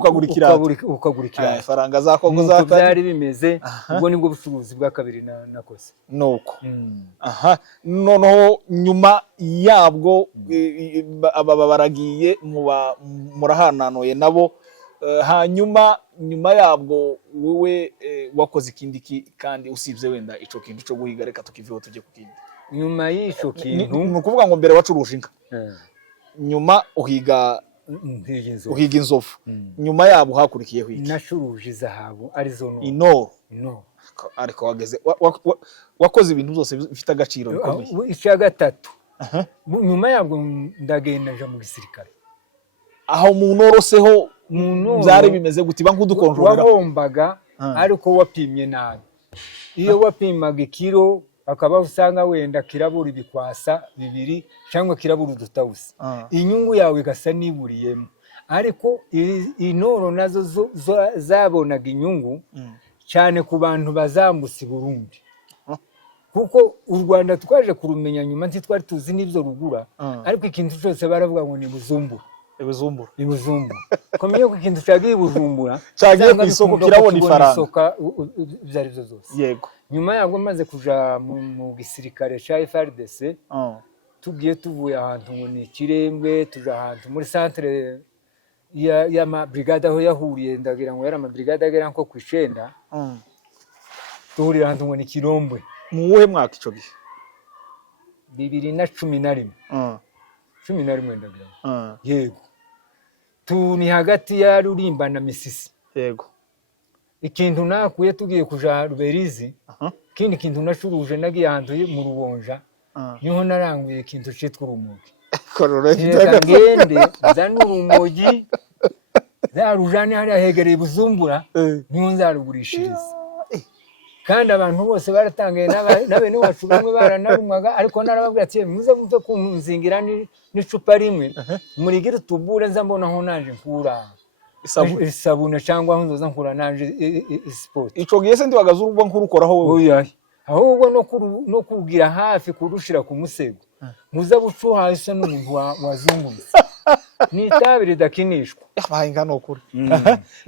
ukagura ikirayi faranga za Kongo za byari bimeze ubwo nibwo bucuruzi bwa kabiri nakoze nuko aha noneho nyuma yabwo aba baragiye murahananoye nabo hanyuma nyuma yabwo wewe wakoze ikindi kandi usibye wenda ico kintu cyo guhiga reka tukiveho tujye kukindi nyuma y'icyo kintu ni ukuvuga ngo mbere wacuruje inka eh, nyuma uhiga ntigenzo inzovu nyuma yabo hakurikiyeho iki nacuruje izahabu arizo no inoro no ariko wageze wakoze ibintu byose bifite agaciro bikomeye icya gatatu nyuma yabwo ndagenda nja mu gisirikare aho mu noroseho mu byari bimeze gutiba nk'udukonjorera wahombaga ariko wapimye nabi iyo wapimaga ikiro akaba usanga wenda kirabura ibikwasa bibiri cyangwa kirabura udutawusi inyungu yawe igasa niburiyemo ariko inoro nazo zabonaga inyungu cyane ku bantu bazambutse Burundi kuko u Rwanda twaje kurumenya nyuma ntitwari tuzi n'ibyo rugura ariko ikintu cyose baravuga ngo ni buzumbura ibuzumbura komeye ko ikintu cyagiye Bujumbura cyagiye ku isoko kirabona ifaranga byari byo zose yego nyuma yabwo maze kuja mu gisirikare cya FARDC tugiye tuvuye ahantu ngo ni Kirembwe tuja ahantu muri centre ya ma brigade aho yahuriye ndagira ngo yari ama brigade agera nko ku 9 tuhurira ahantu ngo ni Kirombwe mu wuhe mwaka ico gihe 2011 11 ndagira yego tuni hagati ya Rulimba na Misisi yego ikintu nakuye tugiye kuja Ruberizi kindi kintu nacuruje nagiye ahantu mu Rubonja niho naranguye ikintu cyitwa urumogi ngende zana urumogi zarujane hariya hegereye Buzumbura niho nzarugurishiriza kandi abantu bose baratangaye nabe n'uwacu bamwe baranarumwaga ariko narababwira ati muze mve kunzingira n'icupa rimwe murigira utubure nza mbona aho naje nkura isabune cyangwa aho nzoza nkura naje sport ico gihe se ndi wagaza urubwo nkurukoraho wowe ahubwo no kugira hafi kurushira ku musego muza bucuha isa n'umuntu wazungumse ni tabiri dakinishwa yabaye ngano kuri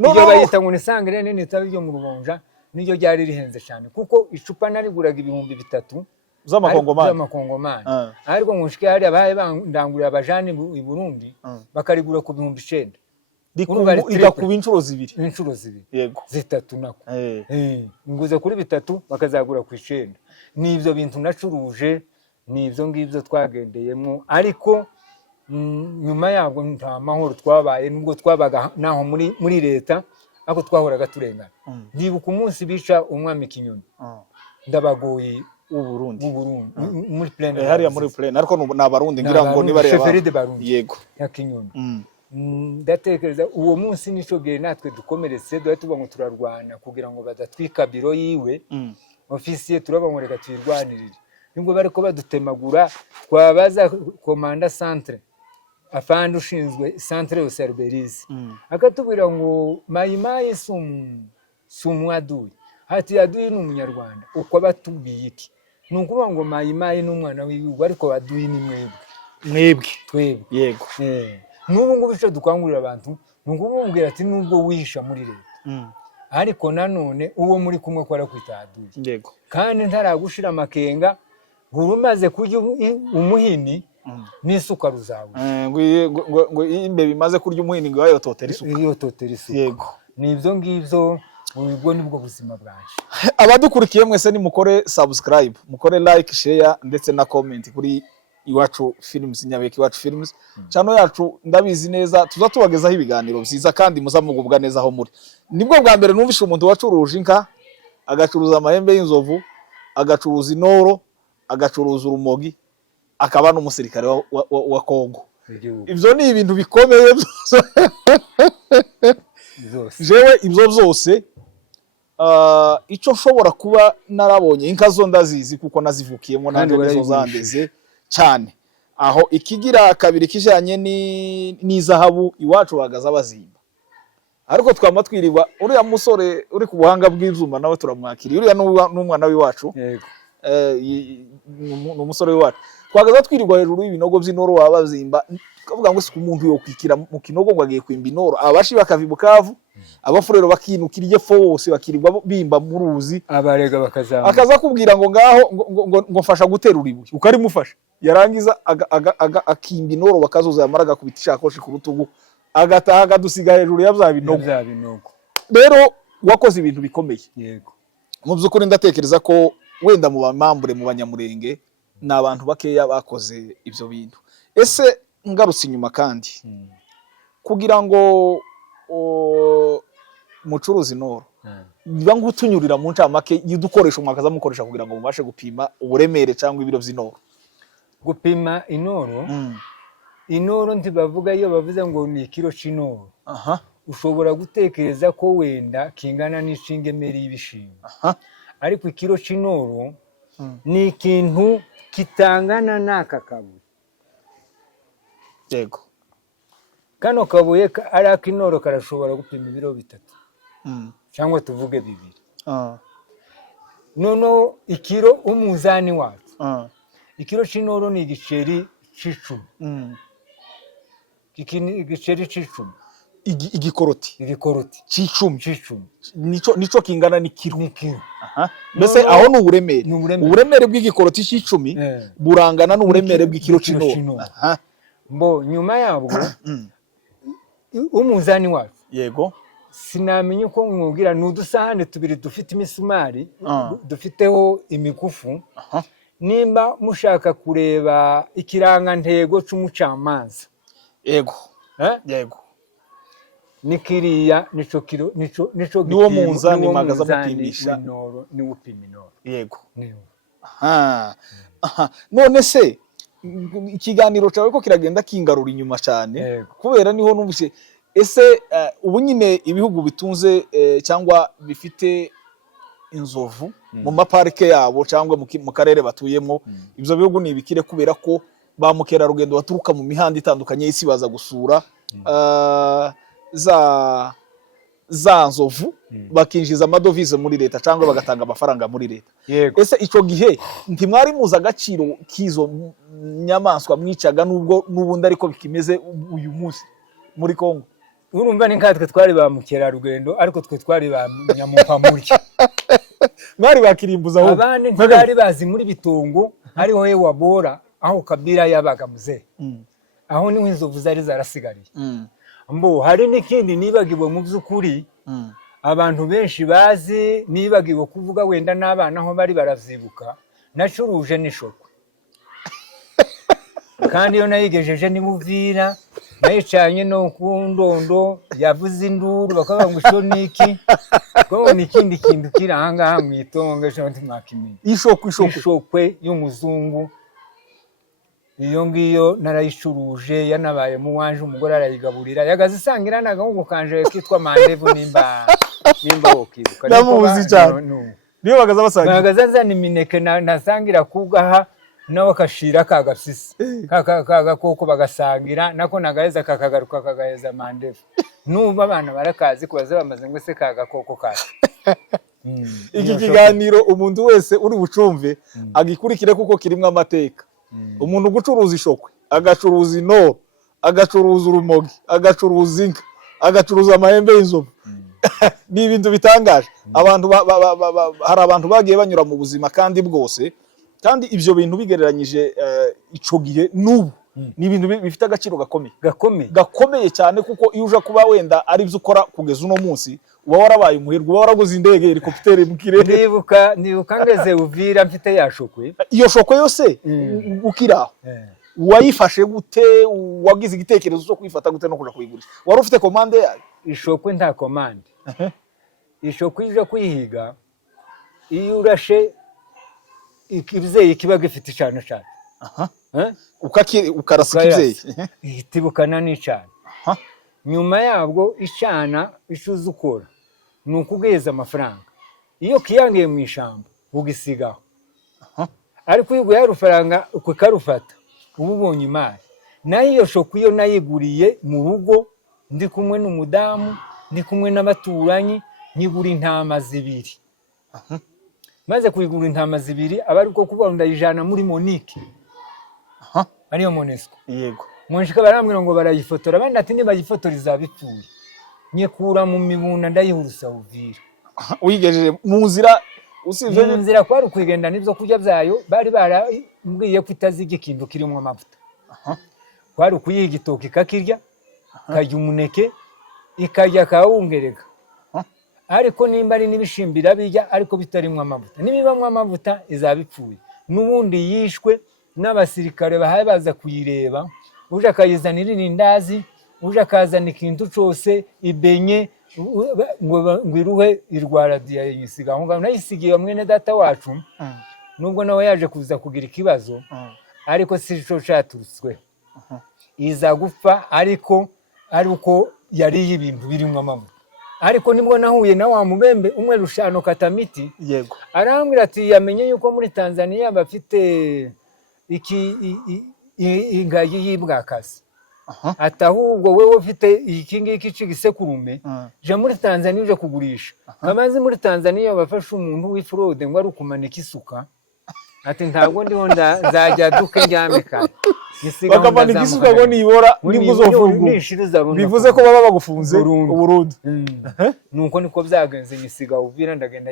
no bayita ngo nisangire nini tabi ryo mu Rubonja niryo ryari rihenze cyane kuko icupa nariguraga 3,000 z'amakongomani ariko nkushike hari abaye bandangurira abajani i Burundi bakarigura ku 9,000 ikakuba inshuro zibiri yego zitatu nako nguze kuri 3 bakazagura ku 9 nivyo bintu nacuruje nivyo ngivyo twagendeyemo ariko nyuma yabwo nta mahoro twabaye nubwo twabaga naho muri leta ako twahoraga turengana ndibuka umunsi bica umwami Kinyoni ndabagoye Burundi muri plaine hariya muri plaine ariko n'abarundi ngira ngo ni bare yego ya Kinyoni ndatekereza uwo munsi nico gihe natwe dukomeretse duhe tuba ngo turarwana kugira ngo badatwika biro yiwe ofisiye turabamureka tuyirwanirire nubwo bariko badutemagura twabaza komanda centre afande ushinzwe centre yo Serberizi akatubwira ngo mayimayi sumu adui hati adui n'umunyarwanda uko batubiye iki nukuvuga ngo mayimayi n'umwana wiwe ariko adui ni twebwe yego n'ubu ngubu ico dukangurira abantu nukubumubwira ati nubwo wihisha muri leta ariko nanone uwo muri kumwe ko arakwita adui yego kandi ntaragushira amakenga urumaze kurya umuhini n'isuka ruzawe ngo imbe bimaze kurya umuhini ngo yototera isuka yego nivyo ngivyo ubwo nibwo buzima bwanje abadukurikiye mwese ni mukore subscribe mukore like share ndetse na comment kuri Iwacu Films Nyabeki Iwacu Films channel yacu ndabizi neza tuza tubagezaho ibiganiro byiza kandi muzamugubwa neza aho muri nibwo bwa mbere numvishe umuntu wacuruje inka agacuruza amahembe y'inzovu agacuruza inoro agacuruza urumogi akaba n'umusirikare wa Kongo ivyo ni ibintu bikomeye jewe ibyo byose ico shobora kuba narabonye inka zo ndazizi kuko nazivukiyemo nanje nizo zandeze cyane aho ikigira kabiri kijanye n'izahabu iwacu bagaza bazimba ariko twamatwirirwa uriya musore uri ku buhanga bw'ivyuma nawe turamwakiriye uriya n'umwana w'iwacu yego n'umusore w'iwacu twagaza twirirwa hejuru y'ibinogo by'inoro wabazimba kavuga ngo siku umuntu yo kwikira mu kinogo ngo agiye kwimba inoro abashi bakavi Bukavu abafurero bakinukirije fose bakirirwa bimba mu ruzi abarega bakazamba akaza kubwira ngo ngaho ngo mfasha guterura ibuye ukari mufasha yarangiza akimba inoro bakazoza yamaraga kubitisha koshi ku rutugu agataha agadusiga hejuru ya bya binogo rero wakoze ibintu bikomeye yego mu byukuri ndatekereza ko wenda mu bamambure mu banyamurenge ni abantu bakeya bakoze ibyo bintu. Ese ngarutse inyuma kandi kugira ngo mucuruzi Inturo biba ngutunyurira mu ncamake y'udukoresho mwakaza mukoresha kugira ngo mubashe gupima uburemere cyangwa ibiro by'Inturo. Gupima Inturo ntibavuga iyo bavuze ngo ni ikiro c'Inturo. Ushobora gutekereza ko wenda kingana n'ishingemeri y'ibishimbo, ariko ikiro c'Inturo ni ikintu kitangana n'aka kabuye. Yego, kano kabuye ari ak'Inturo karashobora gupima ibiro 3 cyangwa tuvuge 2. Nono ikiro umuzani wacu, ikiro c'Inturo ni igiceri c'icumi. Igiceri c'icumi, igikoroti c'icumi nico kingana n'ikiro. Mbese aho ni uburemere bw'igikoroti c'icumi burangana n'uburemere bw'ikiro c'Inturo. Mbo nyuma yabwo umuzani wacu, yego, sinamenye uko mwubwira, n'udusahane 2 dufite imisumari, dufiteho imikufu. Nimba mushaka kureba ikirangantego c'umucamanza, yego, yego, nikiriya nico kiro, nico niwo munzani magaza mupimisha Inturo, ni upima Inturo. Yego. None se ikiganiro cyawe ko kiragenda kingarura inyuma cyane, kubera niho numvise. Ese ubu nyine ibihugu bitunze cyangwa bifite inzovu mu maparike yabo cyangwa mu karere batuyemo, ibyo bihugu ni ibikire kubera ko ba mukerarugendo baturuka mu mihanda itandukanye y'isi baza gusura za nzovu, bakinjiza amadovize muri leta cyangwa bagatanga amafaranga muri leta. Ese icyo gihe ntimwari muzi agaciro k'izo nyamaswa mwicaga n'ubundi ariko bikimeze uyu munsi muri Kongo? Urumva ni nkatwe twari ba mukerarugendo, ariko twe twari ba nyamupamurya. Mwari bakirimbuza aho abandi ntibari bazi muri Bitongo hariho Hewa Bora, aho Kabila yabaga muze. Aho niho inzovu zari zarasigariye. Mbo hari n'ikindi nibagiwe mu by'ukuri, abantu benshi bazi, nibagiwe kuvuga wenda n'abana aho bari baravyibuka, nacuruje n'ishokwe. Kandi yo nayigejeje ni Buvira, nayicanye no ku Ndondo, yavuze induru bakavuga ngo isho niki, ko ni ikindi kintu kiri ahangaha mu Itongo cyo ntimwakimenya. Ishokwe y'umuzungu, iyo ngiyo narayicuruje, yanabaye mu wanje, umugore arayigaburira, yagaze isangira n'agahungu kanje kitwa Mandevu. nimba wokibuka ndamuzi cyane, niyo bagaza basangira, bagaza zana imineke nasangira kugaha nawe kashira kagafisi koko bagasangira, nako nagaheza kakagaruka kagaheza Mandevu. Nuba abana barakazi kubaza bamaze ngo se kagakoko kaje. Iki kiganiro umuntu wese uri bucumve agikurikire kuko kirimwe amateka. Umuntu gucuruza ishokwe, agacuruza Inturo, agacuruza urumogi, agacuruza inka, agacuruza amahembe y'inzovu, ni ibintu bitangaje. Hari abantu bagiye banyura mu buzima kandi bwose, kandi ibyo bintu bigereranyije ico gihe n'ubu ni ibintu bifite agaciro gakomeye cyane, kuko iyo uja kuba wenda ari byo ukora kugeza uno munsi, uba warabaye umuherwe, uba waraguze indege helicopter mu kirere. Ndibuka ngeze Uvira mfite yashokwe. Iyo shokwe yose ukiraho wayifashe gute? Wagize igitekerezo cyo kwifata gute no kuja kuyigurisha? Wari ufite komande yayo? Ishokwe nta komande. Ishokwe ije kwihiga, iyo urashe ikibyeyi kiba gifite icana cyane. Ukarasa ikibyeyi ihitibukana n'icana. Nyuma yabwo icana icuza ukora ni ukugeza amafaranga. Iyo kiyangiye mu ishamba ugisigaho, ariko iyo uguhaye urufaranga ukarufata uba ubonye imari. Nayo iyo shokwe iyo nayiguriye mu rugo, ndi kumwe n'umudamu, ndi kumwe n'abaturanyi, nyigura intama 2. Maze kuyigura intama 2, aba ariko kuba ndayijana muri Monique, ariyo Monesco. Yego, Monshika barambwira ngo barayifotora, abandi ati nibayifotora izabipfuye. Nyekura mu mibunda ndayihurusa Uvira. Uyigejeje mu nzira, usivye mu nzira kwari ukwigenda n'ibyo kurya byayo, bari barambwiye ko itazige ikintu kirimo amavuta. Kwari ukuyiha igitoki kakirya, kajya umuneke, ikajya kawungereka. Ariko nimba ari n'ibishimbira bijya ariko bitarimo amavuta, nibibamwe amavuta izabipfuye. n'ubundi yishwe n'abasirikare bahaye baza kuyireba, uje akayizanira irindazi, uje akazana ikintu cyose ibenye ngo iruhe irwara yisiga aho ngaho. Nayisigiye mwene data wacu nubwo nawe yaje kuza kugira ikibazo, ariko si cyo cyaturutswe, iza gupfa ariko uko yariye ibintu birimo amavuta. Ariko nibwo nahuye na wa mubembe umwe Rushano Katamiti, yego, arambwira ati yamenye yuko muri Tanzania bafite ingagi y'ibwakazi. Ati ahubwo wewe ufite iki ngiki cy'igisekurume, je muri Tanzania uje kugurisha. Kamazi muri Tanzania bafashe umuntu w'ifrode ngo ari kumanika isuka. Ati ntabwo ndiho nzajya duke njyameka. Bakamanika isuka ngo nibora nibwo uzofungura. Bivuze ko baba bagufunze Uburundi. Nuko niko byagenze nyisiga Uvira, ndagenda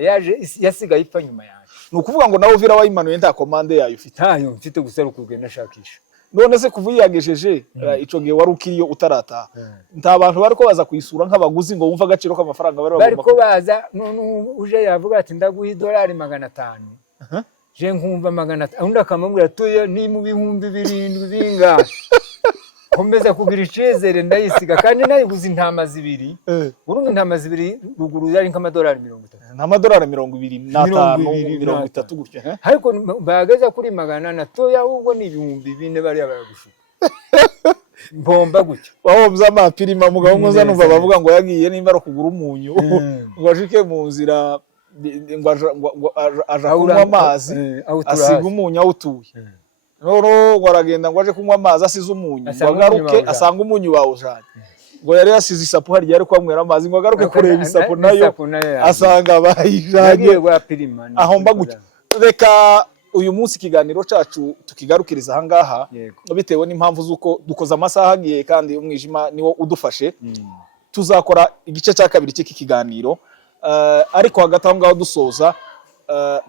yasigaye ipfa nyuma yaje. Nukuvuga ngo nawe Uvira wayimanuye nta komande yayo ufite. Ntayo mfite gusa kugenda shakisha. None se kuva yagejeje ico gihe wari ukiriyo utarata, nta bantu bariko baza kuyisura nk'abaguzi ngo wumva agaciro k'amafaranga bariko baza. Uje yavuga ati ndaguha $500. Je nkumva 500, undi akamubwira tuye ni mu bihumbi 7 binga. Komeza kugira icezere ndayisiga kandi nayiguze intama 2. Urumva intama 2 ruguru yari $30. N'amadolari 25 30 gutyo. Ariko bageza kuri 400 toya ahubwo ni ibihumbi 4 bari abayagushuka. Mbomba gutyo. Wahomza amapirima mugabo ngo zanumva bavuga ngo yagiye nimba ari kugura umunyu ngo ashike mu nzira ngo aja kunywa amazi asiga umunyu awutuye. Noro waragenda ngo aje kunywa amazi asize umunyu ngo agaruke asanga umunyu bawujanye, ngo yari yasize isapu hari yari kwamwera amazi ngo agaruke kureba isapu nayo asanga bayijanye aho mba gutyo. Reka uyu munsi ikiganiro cacu tukigarukiriza aha ngaha bitewe n'impamvu zuko dukoze amasaha agiye kandi umwijima niwo udufashe. Tuzakora igice cya kabiri cy'iki kiganiro, ariko hagati aho ngaho dusoza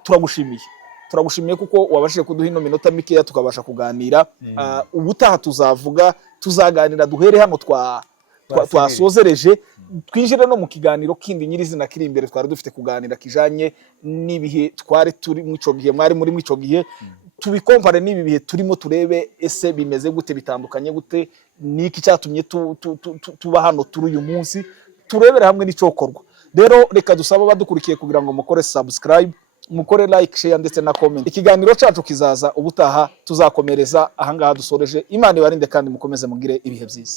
turagushimiye kuko wabashije kuduha ino minota mikeya tukabasha kuganira. Ubutaha tuzaganira duhere hano twasozereje, twinjire no mu kiganiro kindi nyirizina kiri imbere twari dufite kuganira kijanye n'ibihe twari turi mu ico gihe, mwari muri mu ico gihe, tubikompare n'ibi bihe turimo, turebe ese bimeze gute, bitandukanye gute, niki cyatumye tuba hano turi uyu munsi, turebere hamwe n'icokorwa. Rero reka dusaba badukurikiye kugira ngo mukore subscribe, mukore like, share ndetse na comment. Ikiganiro cyacu kizaza ubutaha tuzakomereza aha ngaha dusoreje. Imana ibarinde kandi mukomeze mugire ibihe byiza.